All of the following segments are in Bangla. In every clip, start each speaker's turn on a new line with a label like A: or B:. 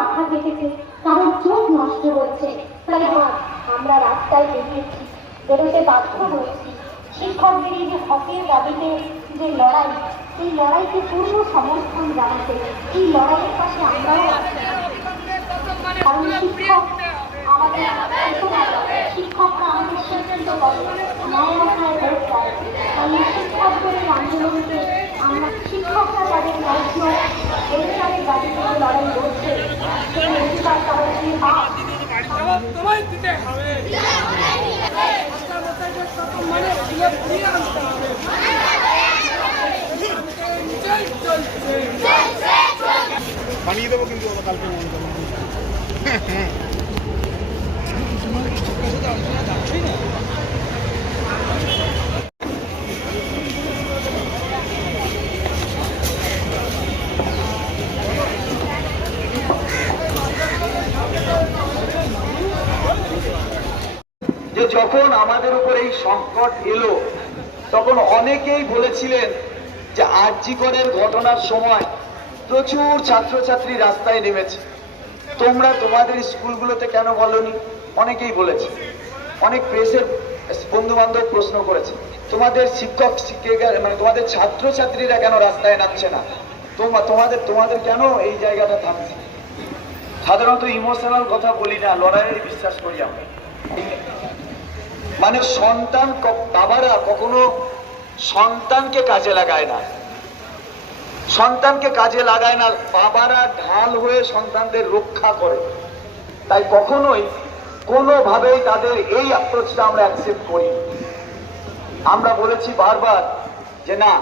A: মাথা কেটেছে কারোর চোখ নষ্ট হয়েছে। তাই আজ আমরা রাস্তায় বেরিয়েছি, বেরোতে বাধ্য হয়েছি। শিক্ষকদের এই যে হকের দাবিতে যে লড়াই এই লড়াইকে পূর্ণ সমর্থন জানাতে, এই লড়াইয়ের পাশে আমরাও আছি। কারণ শিক্ষক আমাদের শিক্ষকরা আমাদের শিক্ষিত করে ন্যায় আশায় ভোট দেয় তাই এই শিক্ষকদের এই আন্দোলনকে আমরা শিক্ষকরা তাদের ন্যায্য অধিকারের দাবিতে যে লড়াই করছে সেই অধিকার তারা যে পায়
B: জবাব তোমায় দিতে হবে। সম্মানে এগুলো ফিরিয়ে আনতে হবে নিচেই চলছে
C: বানিয়ে দেবো কিন্তু ওটা কালকে মনে করব
D: যে যখন আমাদের উপর এই সংকট এলো, তখন অনেকেই বলেছিলেন যে আর্যিকরের ঘটনার সময় প্রচুর ছাত্রছাত্রী রাস্তায় নেমেছে। তোমরা তোমাদের স্কুলগুলোতে কেন বলনি? অনেকেই বলেছে। অনেক প্রেসের বন্ধু বান্ধব প্রশ্ন করেছে। তোমাদের শিক্ষক, শিক্ষিকা মানে তোমাদের ছাত্রছাত্রীরা কেন রাস্তায় নামছে না? তোমা, তোমাদের তোমাদের কেন এই জায়গাটা থামছে? সাধারণত ইমোশনাল কথা বলি না লড়াইয়ে বিশ্বাস করি আমরা। মানে সন্তান বাবারা কখনো সন্তানকে কাজে লাগায় না। সন্তানকে কাজে লাগায় না, বাবারা ঢাল হয়ে সন্তানদের রক্ষা করে। তাই কখনোই কোনোভাবেই তাদের এই অ্যাপ্রোচটা আমরা অ্যাকসেপ্ট করি আমরা বলেছি বারবার যে না,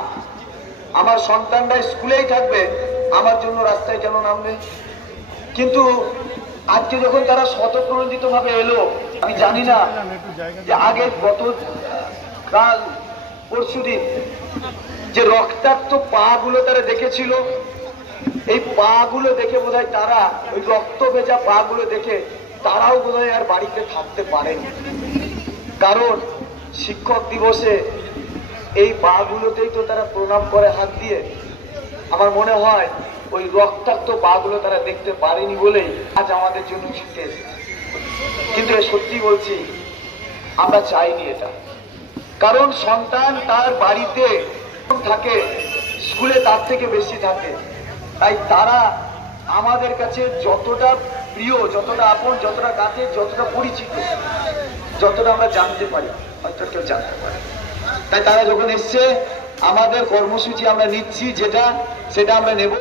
D: আমার সন্তানরা স্কুলেই থাকবে, আমার জন্য রাস্তায় কেন নামবে? কিন্তু আজকে যখন তারা স্বতঃপ্রণোদিত ভাবে এলো, আমি জানি না যে আগে গত কাল পরশুদিন যে রক্তাক্ত পা গুলো তারা দেখেছিল, এই পা গুলো দেখে বোধহয় তারা, ওই রক্ত ভেজা পা গুলো দেখে তারাও বোধহয় আর বাড়িতে থাকতে পারেনি। কারণ শিক্ষক দিবসে এই পা গুলোতেই তো তারা প্রণাম করে হাত দিয়ে। আমার মনে হয় ওই রক্তাক্ত পা গুলো তারা দেখতে পারেনি বলেই আজ আমাদের জন্য ছুটে কিন্তু সত্যি বলছি, আমরা চাইনি এটা। কারণ সন্তান তার বাড়িতে থাকে, স্কুলে তার থেকে বেশি থাকে। তাই তারা আমাদের কাছে যতটা প্রিয়, যতটা আপন, যতটা কাছে, যতটা পরিচিত, যতটা আমরা জানতে পারি, হয়তো কেউ জানতে পারে। তাই তারা যখন এসছে, আমাদের কর্মসূচি আমরা নিচ্ছি, যেটা, সেটা আমরা নেব।